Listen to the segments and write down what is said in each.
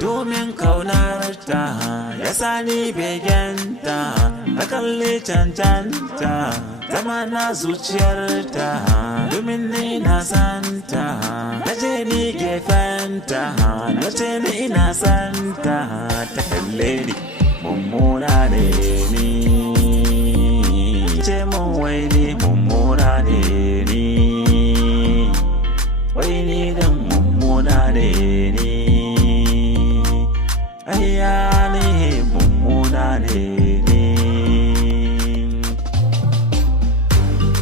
Domin kaunarta ya sani begenta, na kalli cancanta zama na zuciyarta, domin ni na santa, na je ni gefenta, na ce ni ina santa, ta kalle ni mummuna ne ni, ce mun wai ni mummuna ne ni, wai ni dan mummuna ne ni. Ayya ne mummuna ne ni,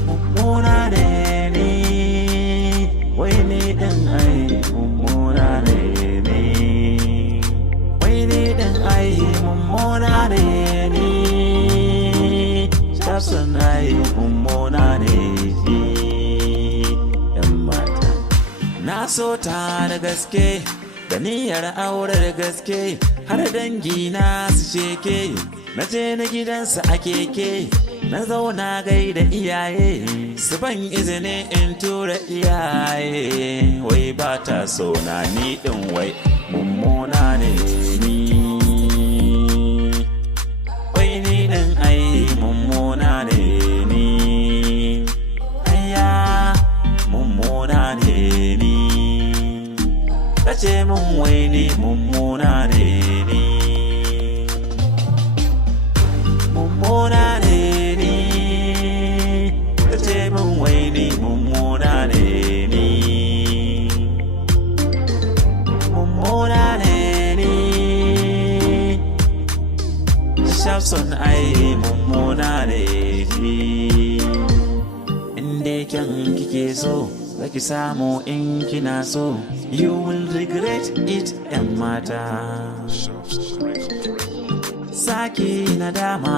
mummuna ne ni, wai ni ɗin ai mummuna ne ni, wai ni ɗin ai mummuna ne ni, Shaffz ai mummuna ne ni. ‘Yan mata na so ta da gaske, da niyyar aurar gaske, har dangi na su sheke, na je na gidansa a keke, na zauna gaida iyaye, su ban izini in tura iyaye, wai ba ta so na ni din wai mummuna ne ni, wai ni din ai mummuna ne ni, ayya mummuna ne ni, ta ce mun wai ni mummuna ne ni, mummuna ne ni, ta ce mun wai ni mummuna ne ni, mummuna ne ni, Shaffz ai mummuna ne ni. Inda kyan kike so zaki samu in kina so, you will regret it, ‘yan mata. Zaki na dama,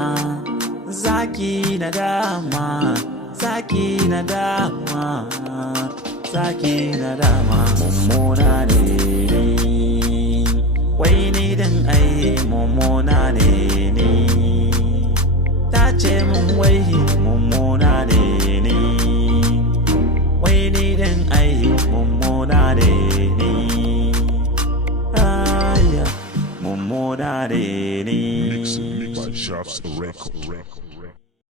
zaki na dama, zaki na dama, zaki na dama, mummuna ne ni, wai ni din ai mummuna ne ni, ta ce mun wai mummuna ne ni, wai ni din ai mummuna ne ni, mummuna ne ni. Mixed by Shaffz record.